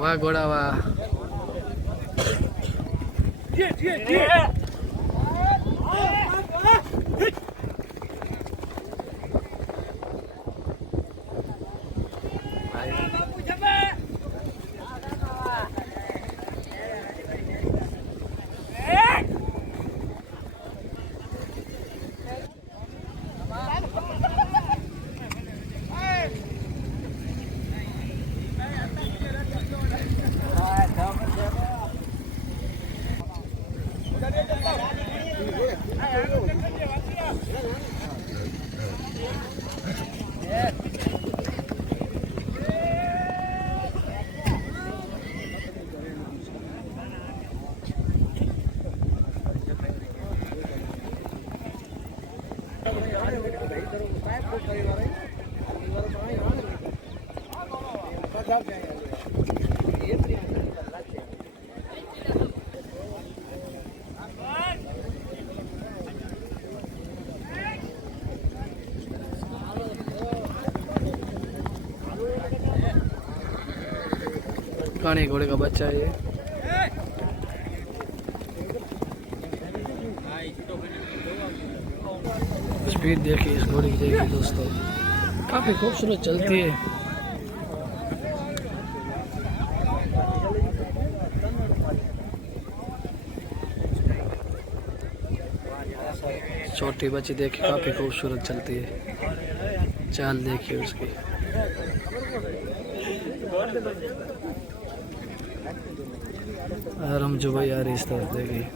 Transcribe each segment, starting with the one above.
वाह घोड़ा वाह। काने घोड़े का बच्चा है ये। स्पीड देखिए इस घोड़े की, देखिए दोस्तों काफी खूबसूरत चलती है। छोटी बच्ची देखिए काफी खूबसूरत चलती है। चाल देखिए उसकी। आराम जो भाई आ रही इस तरफ देखिए।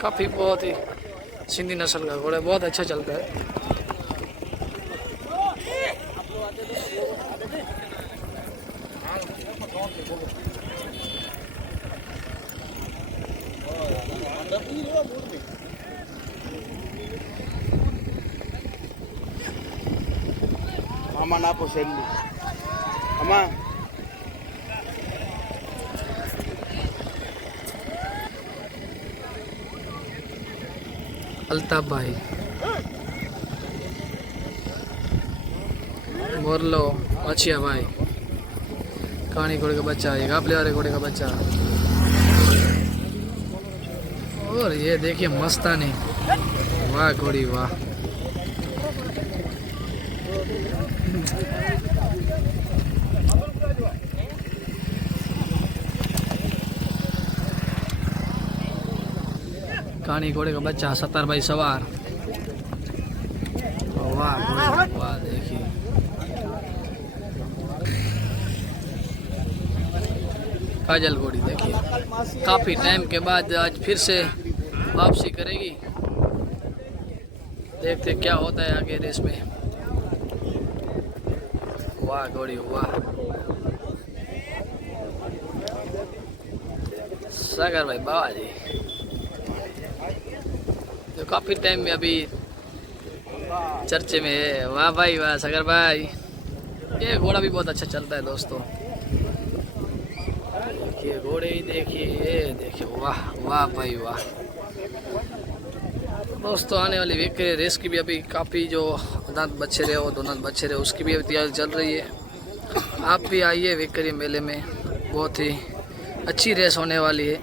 काफी बहुत ही सिंधी नस्ल का घोड़ा, बहुत अच्छा चलता है। Mama napo sellu. Mama. Altaf भाई मोरलो अच्छिया भाई। कहानी घोड़े का बच्चा है, गापले वाले घोड़े का बच्चा। और ये देखिए मस्तानी, वाह घोड़ी वाह। कहानी घोड़े का बच्चा सत्तार भाई सवार। वाह घोड़ी वाह देखिए। काजल घोड़ी देखिए काफी टाइम के बाद आज फिर से वापसी करेगी। देखते क्या होता है आगे रेस में। वाह घोड़ी वाह। सागर भाई बाबा जी जो काफी टाइम में अभी चर्चे में है। वाह भाई वाह सागर भाई। ये घोड़ा भी बहुत अच्छा चलता है दोस्तों। देखिए घोड़े ही देखिए, ये देखिए वाह वाह भाई वाह। दोस्तों आने वाली वीक रेस की भी अभी काफ़ी जो दांत बछेरे और दो दांत बछेरे उसकी भी तैयारी चल रही है। आप भी आइए वेकरी मेले में, बहुत ही अच्छी रेस होने वाली है।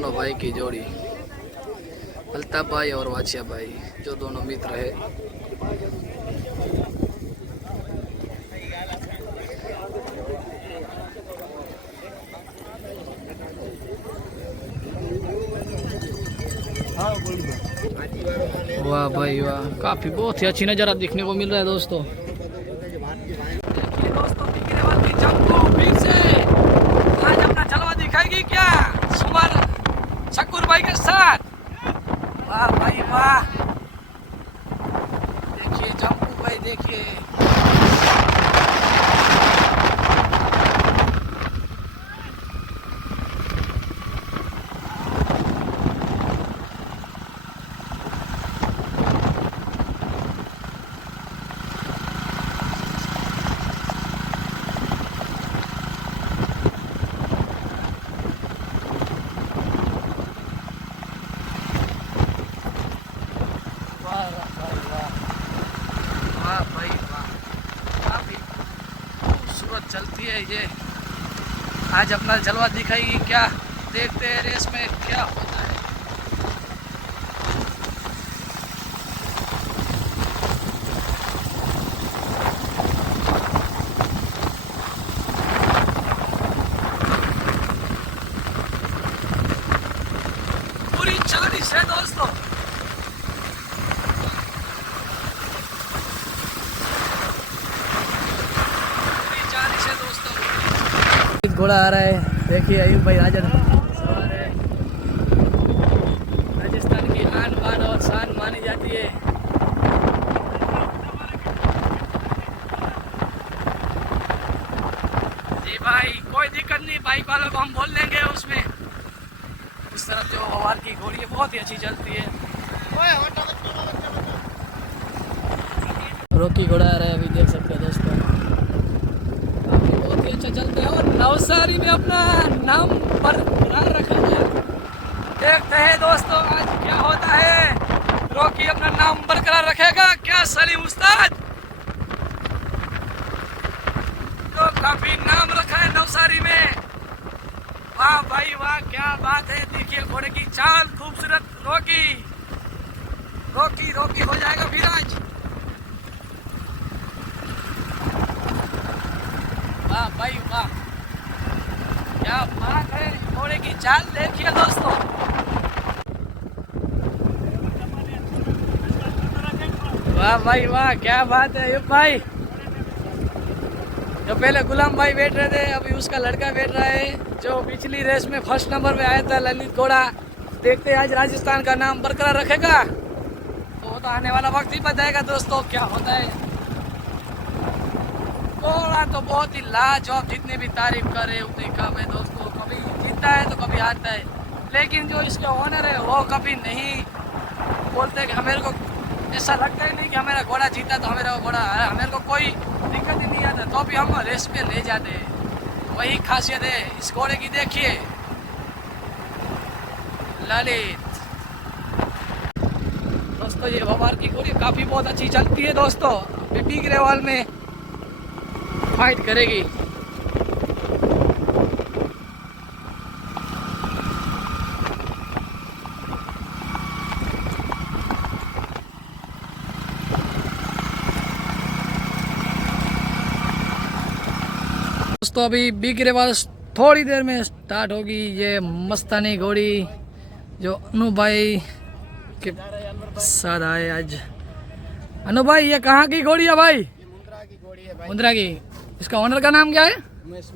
दोनों भाई की जोड़ी, अल्ताफ भाई और वाचिया भाई, जो दोनों मित्र है। वाह भाई वाह, काफी बहुत ही अच्छी नज़ारा देखने को मिल रहा है दोस्तों। देखिए दोस्तों, बिकरेवाल की चंपू फिर से आज अपना जलवा दिखाएगी क्या सुमन शक्कुर भाई के साथ। वाह भाई वाह, देखिए चंपू भाई, देखिए चलती है ये, आज अपना जलवा दिखाएगी क्या। देखते हैं रेस में क्या होता है। पूरी 40 है दोस्तों। घोड़ा आ रहा है, देखिए अयूब भाई राजन सवार है। राजस्थान की आन बान और शान मानी जाती है। जी भाई, कोई दिक्कत नहीं, बाइक वालों को हम बोल देंगे उसमें। उस तरफ जो हवार की घोड़ी है बहुत ही अच्छी चलती है। रोकी घोड़ा आ रहा है, अभी देख सकते हैं दोस्तों, बहुत ही अच्छा चलते हैं। और नवसारी में अपना नाम बरकरार रखा है। देखते हैं दोस्तों आज क्या होता है। रॉकी अपना नाम बरकरार रखेगा क्या सलीम उस्ताद? तो काफी नाम रखा है नवसारी में। वाह भाई वाह, क्या बात है। देखिए घोड़े की चाल खूबसूरत। रॉकी रॉकी रॉकी हो जाएगा फिर आज। वाह भाई वाह, क्या बात है। घोड़े की चाल देखिए दोस्तों। वाह भाई वाह, क्या बात है अयूब भाई। जो पहले गुलाम भाई बैठ रहे थे, अभी उसका लड़का बैठ रहा है, जो पिछली रेस में फर्स्ट नंबर पे आया था, ललित घोड़ा। देखते हैं आज राजस्थान का नाम बरकरार रखेगा। तो आने वाला वक्त ही बताएगा दोस्तों क्या होता है। घोड़ा तो बहुत ही लाजवाब, जितनी भी तारीफ करे उतनी कम है दोस्तों। कभी जीतता है तो कभी हारता है, लेकिन जो इसके ओनर है वो कभी नहीं बोलते कि हमें को ऐसा लगता ही नहीं कि हमारा घोड़ा जीता तो हमारा घोड़ा हारा। हमें को कोई दिक्कत ही नहीं आता, तो भी हम रेस पे ले जाते हैं। वही खासियत है इस घोड़े की। देखिए ललित दोस्तों, ये हवार की घोड़ी काफी बहुत अच्छी चलती है दोस्तों। बिकरेवाल में फाइट करेगी। दोस्तों अभी बिकरेवाल थोड़ी देर में स्टार्ट होगी। ये मस्तानी घोड़ी जो अनु भाई के साथ आए आज। अनु भाई, ये कहाँ की घोड़ी है भाई? मुंद्रा की। इसका ओनर का नाम क्या है? उमेश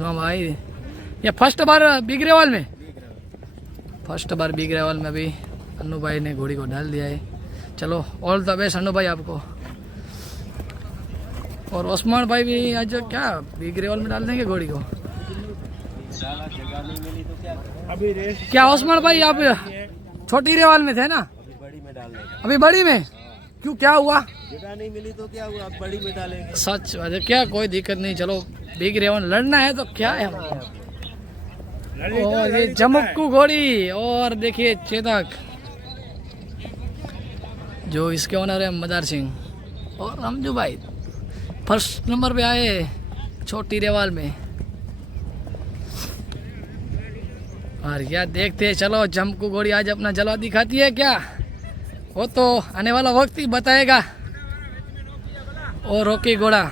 मामा आई। ये फर्स्ट बार बिकरेवाल में, फर्स्ट बार बिकरेवाल में अभी अनु भाई ने घोड़ी को डाल दिया है। चलो ऑल द बेस्ट अनु भाई आपको। और ओस्मान भाई भी आज क्या बिकरेवाल में डाल देंगे घोड़ी को। अभी रेस क्या ओस्मान भाई आप छोटी रेवाल में थे ना? बड़ी में डालने, अभी बड़ी में क्यों, क्या हुआ? जगह नहीं मिली तो क्या हुआ, बड़ी में डालेंगे। सच बात है, क्या कोई दिक्कत नहीं। चलो बिकरेवाल लड़ना है तो क्या है। और ये जमुक्कू घोड़ी, और देखिए चेतक जो इसके ओनर है मदार सिंह। और रमजू भाई फर्स्ट नंबर पे आए छोटी रेवाल में। और यह देखते हैं, चलो जम्पू घोड़ी आज अपना जलवा दिखाती है क्या, वो तो आने वाला वक्त ही बताएगा। और रॉकी घोड़ा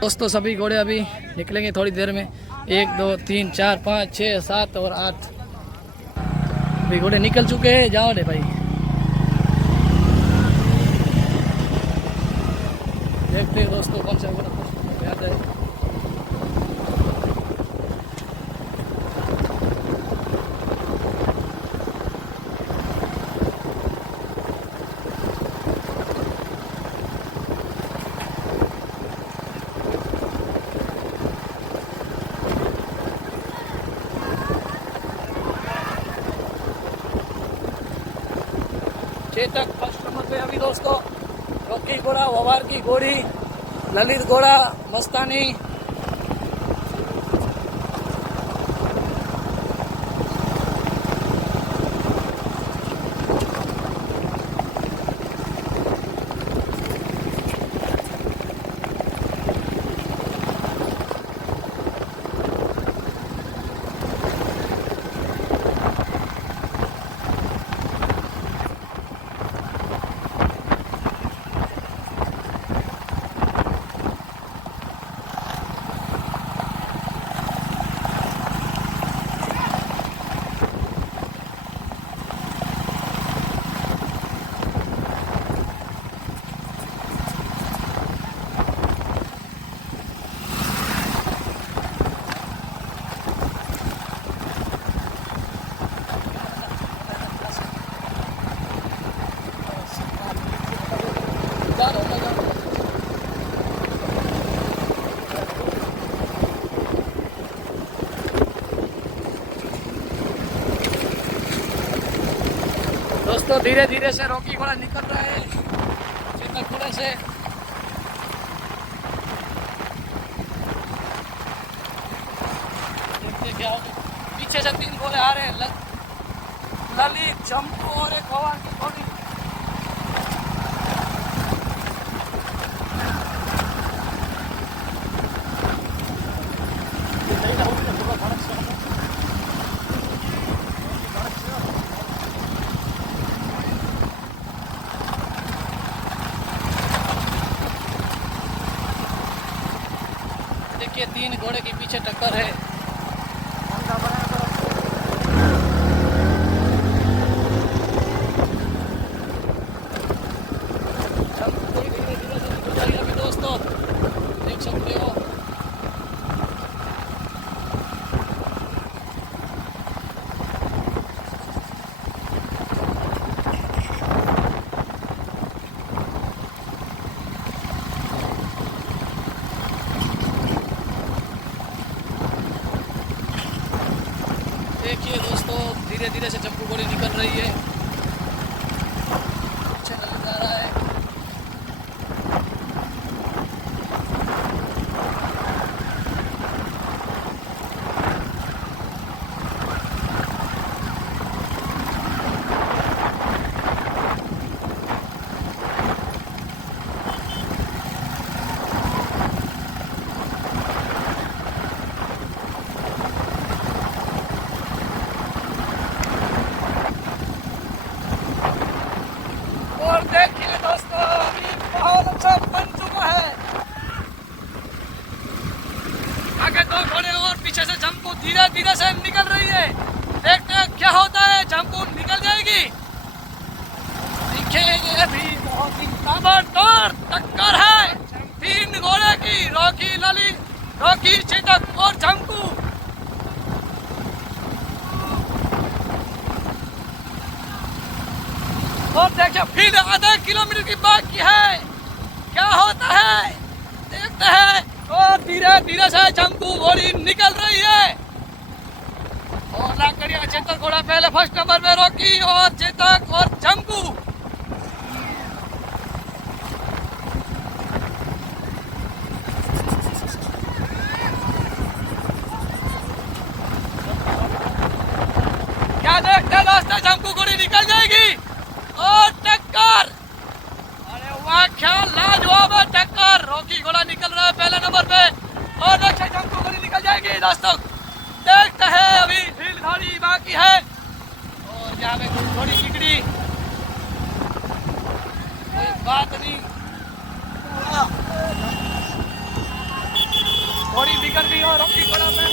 दोस्तों, सभी घोड़े अभी निकलेंगे थोड़ी देर में। 1 2 3 4 5 6 7 और 8 अभी घोड़े निकल चुके हैं। जाओ रे भाई, देखते हैं दोस्तों कौन सा घोड़ा याद है। चेतक फर्स्ट नंबर पे अभी दोस्तों, रॉकी घोड़ा, ववार की घोड़ी, ललित घोड़ा, मस्तानी। दोस्तों धीरे धीरे से रॉकी घोड़ा निकल रहा है चेतक घोड़े से। देखते क्या होगा, पीछे से 3 घोड़े आ रहे हैं, ललित, जम्पू और एक ववार की घोड़ी। देखिए 3 घोड़े के पीछे टक्कर है। अभी दोस्तों देख सकते हो, देखिए दोस्तों धीरे धीरे से जम्पू घोड़ी निकल रही है। अच्छा नजर आ रहा है। और देखिए दोस्तों अभी बहुत अच्छा बन चुका है। आगे 2 घोड़े और पीछे से जम्पू धीरे धीरे से निकल रही है। देखते हैं क्या होता है, जम्पू निकल जाएगी। दिखेंगे अभी बहुत ही ताबड़तोड़ टक्कर है 3 घोड़े की, रॉकी, ललित, रॉकी, चेतक और जम्पू। और देखिए फिर आधा किलोमीटर की बाकी है, क्या होता है देखते हैं। और धीरे धीरे से जम्पू घोड़ी निकल रही है। और लाकड़िया चेतक घोड़ा पहले फर्स्ट नंबर पे, रॉकी और चेतक और जम्पू। क्या देखते दोस्तों, जम्पू घोड़ी निकल जाएगी और टक्कर, अरे वाह क्या लाजवाब है टक्कर। रॉकी घोड़ा निकल रहा है पहले नंबर पे और जम्पू घोड़ी निकल जाएगी दोस्तों। देखते हैं अभी भीड़ भाड़ी बाकी है। बिगड़ गई और रॉकी घोड़ा पे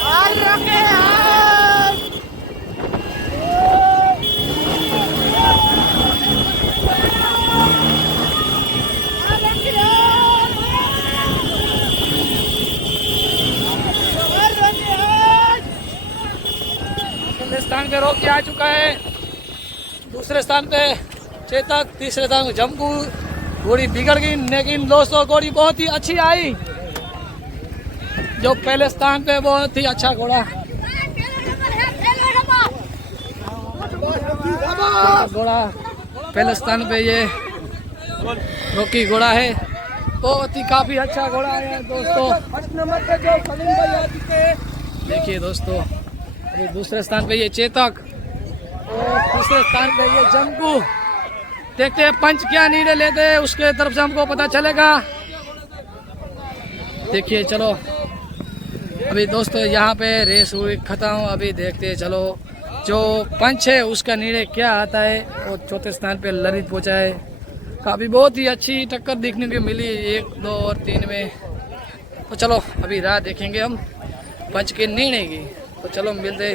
पहले स्थान पे रॉकी आ चुका है, दूसरे स्थान पे चेतक, तीसरे स्थान पे जम्बू। घोड़ी बिगड़ गई लेकिन दोस्तों घोड़ी बहुत ही अच्छी आई। जो पहले स्थान पे बहुत ही अच्छा घोड़ा घोड़ा पहले स्थान पे ये रॉकी घोड़ा है, बहुत ही काफी अच्छा घोड़ा है दोस्तों। देखिए दोस्तों, अभी दूसरे स्थान पे ये चेतक और तीसरे स्थान पे ये जम्बू। देखते हैं पंच क्या निर्णय लेते हैं, उसके तरफ से हमको पता चलेगा। देखिए चलो अभी दोस्तों यहाँ पे रेस हुई खत्म। अभी देखते हैं चलो जो पंच है उसका निर्णय क्या आता है। और चौथे स्थान पे ललित पहुंचा है। काफ़ी बहुत ही अच्छी टक्कर देखने को मिली 1, 2 और 3 में। तो चलो अभी राह देखेंगे हम पंच के निर्णय की। तो चलो मिलते